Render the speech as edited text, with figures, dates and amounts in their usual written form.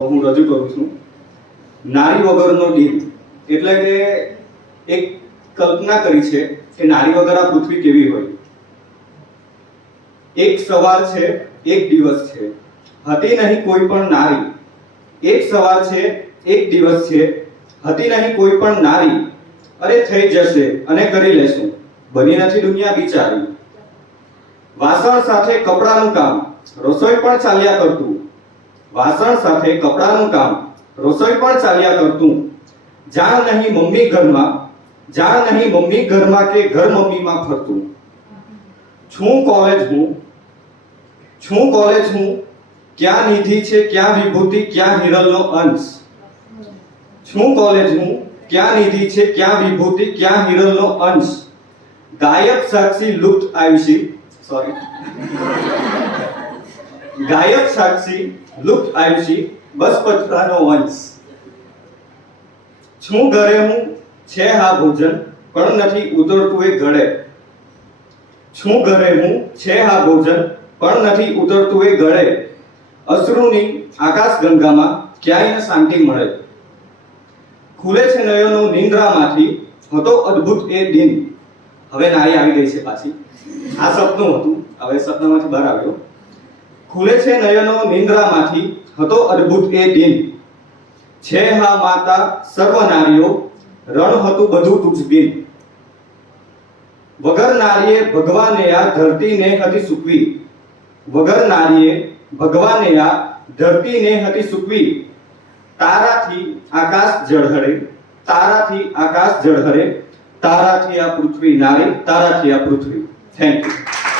હું રજૂ કરું છું નારી વગરનો દિન એટલે કે એક કલ્પના કરી છે કે નારી વગર આ પૃથ્વી કેવી હોય। એક સવાર છે, એક દિવસ છે, હતી નહીં કોઈ પણ નારી। એક સવાર છે, એક દિવસ છે, હતી નહીં કોઈ પણ નારી। અરે થઈ જશે અને કરી લેશું, બની નથી દુનિયા બિચારી। વાસણ સાથે કપડાનું કામ, રસોઈ પણ ચાલ્યા કરતું। વાસણ સાથે કપડાનું કામ, રસોઈ પણ ચાલ્યા કરતું। જાણ નહીં મમ્મી ઘરમાં, જાણ નહીં મમ્મી ઘરમાં કે ઘર મમ્મીમાં ફરતું। છું કોલેજ હું, ક્યાં નિધિ છે ક્યાં વિભૂતિ ક્યાં હિરલનો અંશ। છું કોલેજ હું, ક્યાં નિધિ છે ક્યાં વિભૂતિ ક્યાં હિરલનો અંશ। ગાયક સાક્ષી લુપ્ત આયુષી, સોરી ગાયક સાક્ષી લુપ્ત આયુષી, બસ પથરાનો વંશ। છું ઘરે હું, છે હા ભોજન, પણ નથી ઉતરતું એ ગળે। છું ઘરે હું, છે હા ભોજન, પણ નથી ઉતરતું એ ગળે। અશ્રુની આકાશ ગંગામાં ક્યાંય ન શાંતિ મળે। ખુલે છે નયનો નિંદ્રામાંથી, હતો અદ્ભુત એ દિન। હવે નારી આવી ગઈ છે પાછી, આ સપનું હતું, હવે સપનામાંથી બહાર આવ્યો। ખુલે છે નયનો નિંદ્રામાંથી, હતો અદ્ભુત એ દિન। છે હા માતા સર્વ નારીઓ, રણ હતું બધું તુજ બિન। વગર નારીએ ભગવાને આ ધરતીને હતી સૂકવી। વગર નારીએ ભગવાને આ ધરતીને હતી સૂકવી। તારાથી આકાશ ઝળહળે, તારાથી આકાશ ઝળહળે, તારાથી આ પૃથ્વી નારી, તારાથી આ પૃથ્વી। Thank you.